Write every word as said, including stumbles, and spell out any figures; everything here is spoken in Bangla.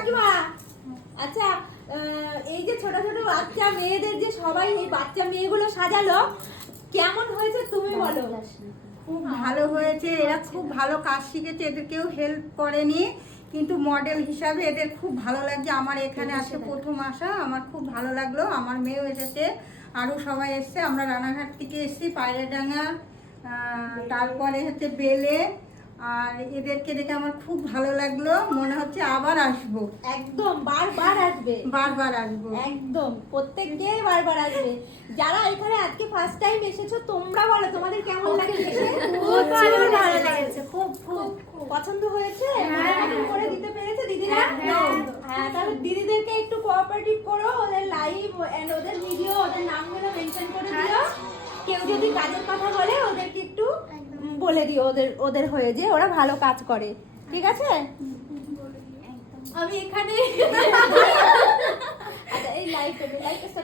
কাকিমা। আচ্ছা, এই যে ছোট ছোট বাচ্চা মেয়েদের যে সবাই এই বাচ্চা মেয়েগুলো সাজালো, কেমন হয়েছে তুমি বলো? খুব ভালো হয়েছে, এরা খুব ভালো কাজ শিখেছে, এদের কেউ হেল্প করেনি, কিন্তু মডেল হিসাবে এদের খুব ভালো লাগছে। আমার এখানে আজকে প্রথম আসা, আমার খুব ভালো লাগলো। আমার মেয়েও এসেছে, আরও সবাই এসছে। আমরা রানাঘাট থেকে এসেছি, পায়রাডাঙ্গা, তারপরে হচ্ছে বেলে। আর এদেরকে দেখে আমার খুব ভালো লাগলো, মনে হচ্ছে আবার আসবো। একদম বারবার আসবে, বারবার আসবো, একদম প্রত্যেককে বারবার আসবে। যারা এখানে আজকে ফার্স্ট টাইম এসেছো, তোমরা বলো তোমাদের কেমন লাগছে? খুব ভালো লেগেছে, খুব খুব পছন্দ হয়েছে? মোটামুটি করে দিতে পেরেছে দিদিরা? হ্যাঁ, তাহলে দিদিদেরকে একটু কোঅপারেটিভ করো, ওদের লাইভ এন্ড ওদের ভিডিও, ওদের নামগুলো মেনশন করে দিও। কেউ যদি কাজের কথা বলে ওদেরকে একটু বলে দিও, ওদের ওদের হয়ে যে ওরা ভালো কাজ করে, ঠিক আছে? আমি এখানে আচ্ছা, এই লাইভ লাইভ